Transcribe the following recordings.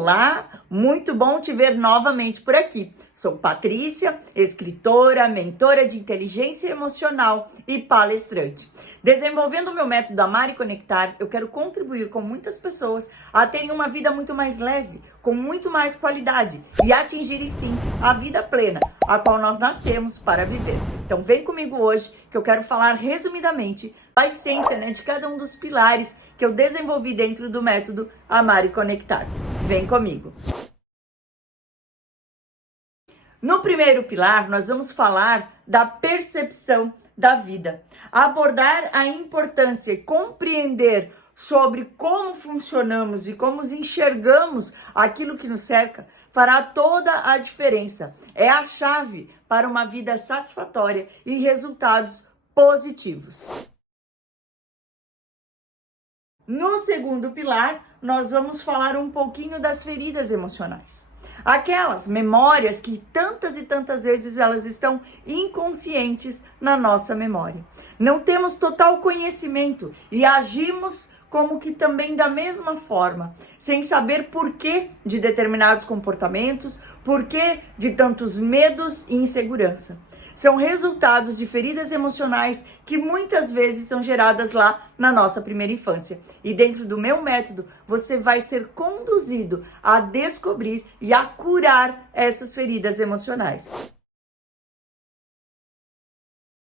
Olá, muito bom te ver novamente por aqui. Sou Patrícia, escritora, mentora de inteligência emocional e palestrante. Desenvolvendo o meu método Amar e Conectar, eu quero contribuir com muitas pessoas a terem uma vida muito mais leve, com muito mais qualidade e atingirem sim a vida plena, a qual nós nascemos para viver. Então vem comigo hoje que eu quero falar resumidamente a essência, de cada um dos pilares que eu desenvolvi dentro do método Amar e Conectar. Vem comigo! No primeiro pilar, nós vamos falar da percepção da vida, abordar a importância e compreender sobre como funcionamos e como enxergamos aquilo que nos cerca, fará toda a diferença. É a chave para uma vida satisfatória e resultados positivos. No segundo pilar, nós vamos falar um pouquinho das feridas emocionais. Aquelas memórias que tantas e tantas vezes elas estão inconscientes na nossa memória. Não temos total conhecimento e agimos como que também da mesma forma, sem saber porquê de determinados comportamentos, porquê de tantos medos e insegurança. São resultados de feridas emocionais que muitas vezes são geradas lá na nossa primeira infância. E dentro do meu método, você vai ser conduzido a descobrir e a curar essas feridas emocionais.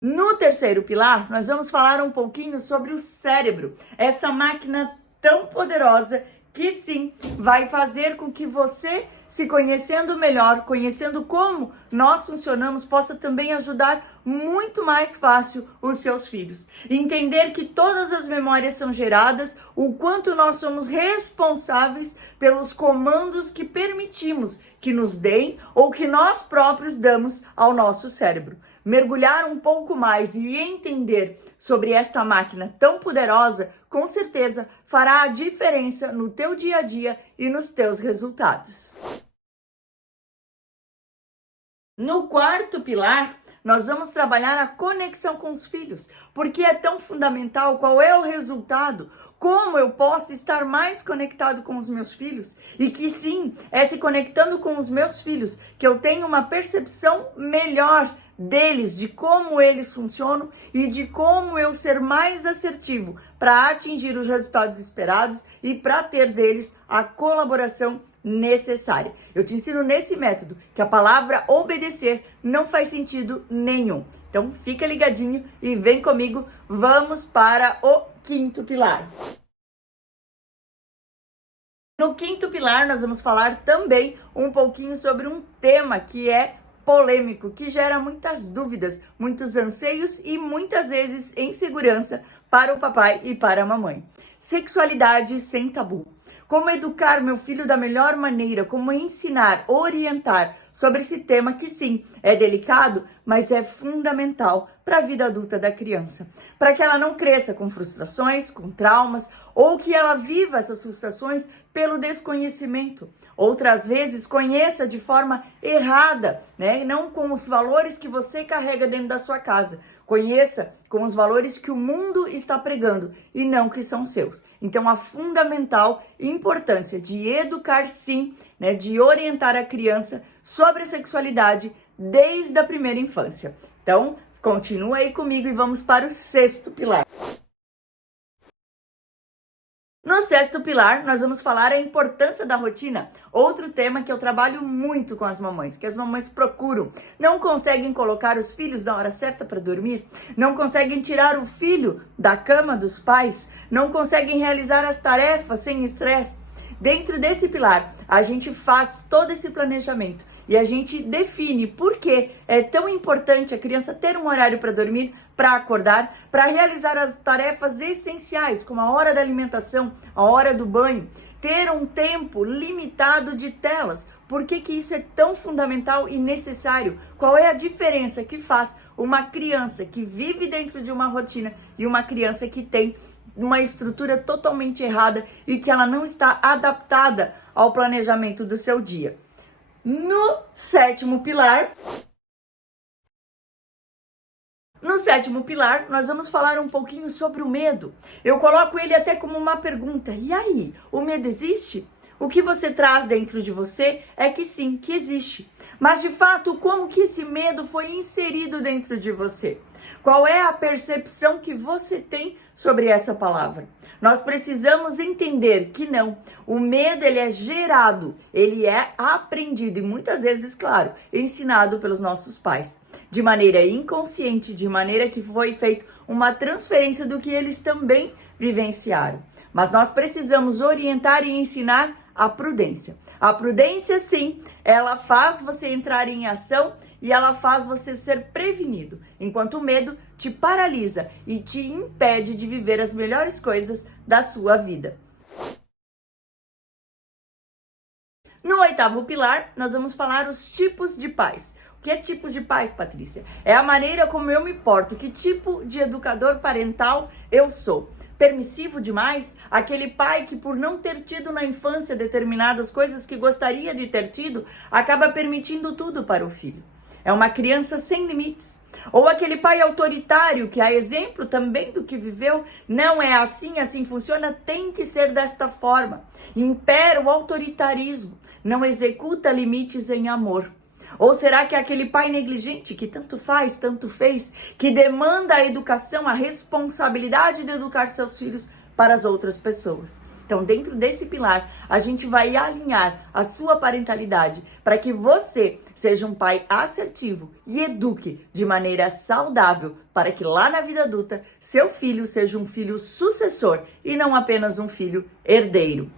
No terceiro pilar, nós vamos falar um pouquinho sobre o cérebro, essa máquina tão poderosa que sim, vai fazer com que você, se conhecendo melhor, conhecendo como nós funcionamos, possa também ajudar muito mais fácil os seus filhos. Entender que todas as memórias são geradas, o quanto nós somos responsáveis pelos comandos que permitimos que nos deem ou que nós próprios damos ao nosso cérebro. Mergulhar um pouco mais e entender sobre esta máquina tão poderosa, com certeza fará a diferença no teu dia a dia e nos teus resultados. No quarto pilar, nós vamos trabalhar a conexão com os filhos, porque é tão fundamental. Qual é o resultado? Como eu posso estar mais conectado com os meus filhos? E que sim, é se conectando com os meus filhos que eu tenho uma percepção melhor deles, de como eles funcionam e de como eu ser mais assertivo para atingir os resultados esperados e para ter deles a colaboração necessária. Eu te ensino nesse método que a palavra obedecer não faz sentido nenhum. Então fica ligadinho e vem comigo, vamos para o quinto pilar. No quinto pilar nós vamos falar também um pouquinho sobre um tema que é polêmico, que gera muitas dúvidas, muitos anseios e muitas vezes insegurança para o papai e para a mamãe. Sexualidade sem tabu. Como educar meu filho da melhor maneira, como ensinar, orientar sobre esse tema que sim, é delicado, mas é fundamental para a vida adulta da criança. Para que ela não cresça com frustrações, com traumas, ou que ela viva essas frustrações pelo desconhecimento. Outras vezes conheça de forma errada, não com os valores que você carrega dentro da sua casa. Conheça com os valores que o mundo está pregando e não que são seus. Então, a fundamental importância de educar sim, de orientar a criança sobre a sexualidade desde a primeira infância. Então, continua aí comigo e vamos para o sexto pilar. No sexto pilar, nós vamos falar a importância da rotina. Outro tema que eu trabalho muito com as mamães, que as mamães procuram. Não conseguem colocar os filhos na hora certa para dormir, não conseguem tirar o filho da cama dos pais, não conseguem realizar as tarefas sem estresse. Dentro desse pilar, a gente faz todo esse planejamento e a gente define por que é tão importante a criança ter um horário para dormir, para acordar, para realizar as tarefas essenciais, como a hora da alimentação, a hora do banho, ter um tempo limitado de telas. Por que isso é tão fundamental e necessário? Qual é a diferença que faz uma criança que vive dentro de uma rotina e uma criança que tem uma estrutura totalmente errada e que ela não está adaptada ao planejamento do seu dia? No sétimo pilar, nós vamos falar um pouquinho sobre o medo. Eu coloco ele até como uma pergunta. E aí, o medo existe? O que você traz dentro de você é que sim, que existe. Mas de fato, como que esse medo foi inserido dentro de você? Qual é a percepção que você tem sobre essa palavra? Nós precisamos entender que não. O medo, ele é gerado, ele é aprendido e muitas vezes, claro, ensinado pelos nossos pais. De maneira inconsciente, de maneira que foi feita uma transferência do que eles também vivenciaram. Mas nós precisamos orientar e ensinar a prudência. A prudência, sim, ela faz você entrar em ação e ela faz você ser prevenido, enquanto o medo te paralisa e te impede de viver as melhores coisas da sua vida. No 8º pilar, nós vamos falar os tipos de pais. O que é tipos de pais, Patrícia? É a maneira como eu me porto, que tipo de educador parental eu sou. Permissivo demais? Aquele pai que, por não ter tido na infância determinadas coisas que gostaria de ter tido, acaba permitindo tudo para o filho. É uma criança sem limites. Ou aquele pai autoritário que, a exemplo também do que viveu, não é assim, assim funciona, tem que ser desta forma. Impera o autoritarismo, não executa limites em amor. Ou será que é aquele pai negligente que tanto faz, tanto fez, que demanda a educação, a responsabilidade de educar seus filhos para as outras pessoas? Então, dentro desse pilar, a gente vai alinhar a sua parentalidade para que você seja um pai assertivo e eduque de maneira saudável para que lá na vida adulta, seu filho seja um filho sucessor e não apenas um filho herdeiro.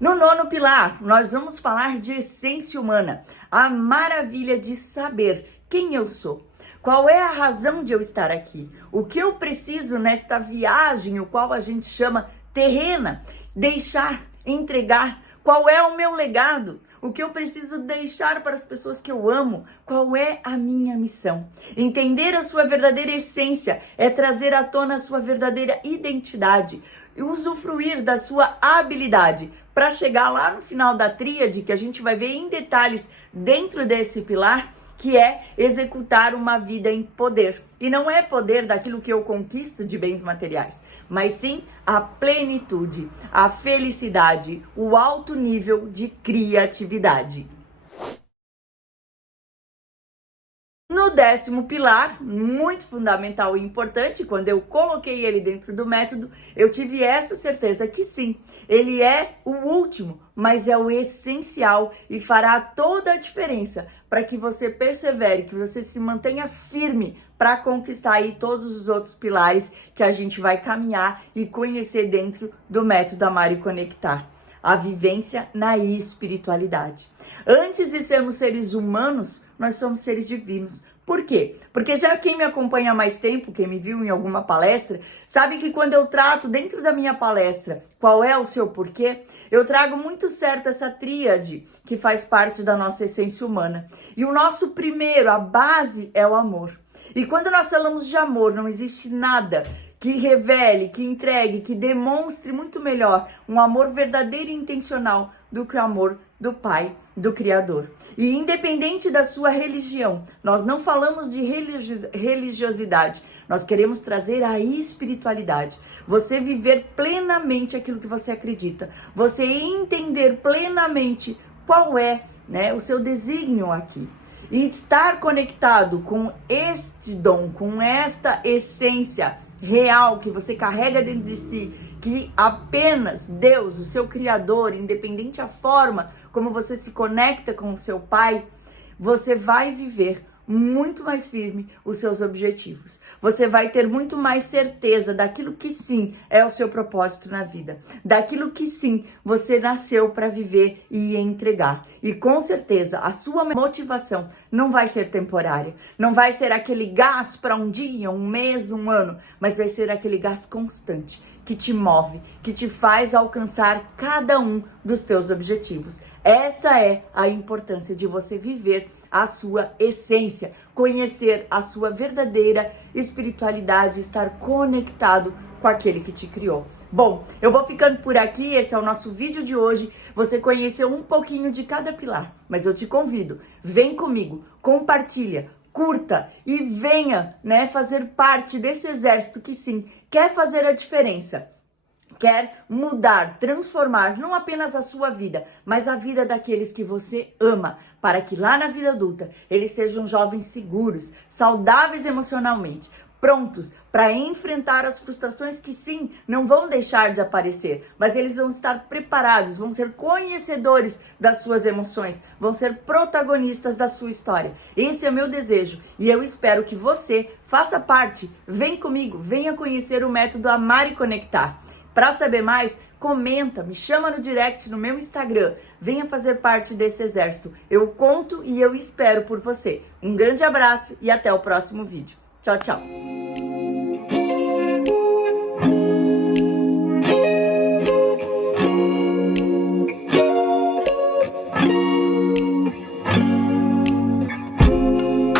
No 9º pilar, nós vamos falar de essência humana, a maravilha de saber quem eu sou. Qual é a razão de eu estar aqui? O que eu preciso nesta viagem, o qual a gente chama terrena, deixar, entregar? Qual é o meu legado? O que eu preciso deixar para as pessoas que eu amo? Qual é a minha missão? Entender a sua verdadeira essência é trazer à tona a sua verdadeira identidade e usufruir da sua habilidade para chegar lá no final da tríade, que a gente vai ver em detalhes dentro desse pilar, que é executar uma vida em poder. E não é poder daquilo que eu conquisto de bens materiais, mas sim a plenitude, a felicidade, o alto nível de criatividade. No 10º pilar, muito fundamental e importante, quando eu coloquei ele dentro do método, eu tive essa certeza que sim, ele é o último, mas é o essencial e fará toda a diferença para que você persevere, que você se mantenha firme para conquistar aí todos os outros pilares que a gente vai caminhar e conhecer dentro do método Amar e Conectar. A vivência na espiritualidade. Antes de sermos seres humanos, nós somos seres divinos. Por quê? Porque já quem me acompanha há mais tempo, quem me viu em alguma palestra, sabe que quando eu trato dentro da minha palestra qual é o seu porquê, eu trago muito certo essa tríade que faz parte da nossa essência humana. E o nosso primeiro, a base, é o amor. E quando nós falamos de amor, não existe nada que revele, que entregue, que demonstre muito melhor um amor verdadeiro e intencional do que o amor do Pai, do Criador. E independente da sua religião, nós não falamos de religiosidade, nós queremos trazer a espiritualidade. Você viver plenamente aquilo que você acredita, você entender plenamente qual é, o seu desígnio aqui. E estar conectado com este dom, com esta essência real que você carrega dentro de si, que apenas Deus, o seu Criador, independente da forma como você se conecta com o seu Pai, você vai viver muito mais firme os seus objetivos. Você vai ter muito mais certeza daquilo que sim é o seu propósito na vida, daquilo que sim você nasceu para viver e entregar. E com certeza a sua motivação não vai ser temporária, não vai ser aquele gás para um dia, um mês, um ano, mas vai ser aquele gás constante que te move, que te faz alcançar cada um dos teus objetivos. Essa é a importância de você viver a sua essência, conhecer a sua verdadeira espiritualidade, estar conectado com aquele que te criou. Bom, eu vou ficando por aqui, esse é o nosso vídeo de hoje. Você conheceu um pouquinho de cada pilar, mas eu te convido, vem comigo, compartilha, curta e venha, fazer parte desse exército que sim, quer fazer a diferença. quer mudar, transformar não apenas a sua vida, mas a vida daqueles que você ama, para que lá na vida adulta eles sejam jovens seguros, saudáveis emocionalmente, prontos para enfrentar as frustrações que sim, não vão deixar de aparecer, mas eles vão estar preparados, vão ser conhecedores das suas emoções, vão ser protagonistas da sua história. Esse é o meu desejo e eu espero que você faça parte. Vem comigo, venha conhecer o método Amar e Conectar. Para saber mais, comenta, me chama no direct no meu Instagram. Venha fazer parte desse exército. Eu conto e eu espero por você. Um grande abraço e até o próximo vídeo. Tchau, tchau.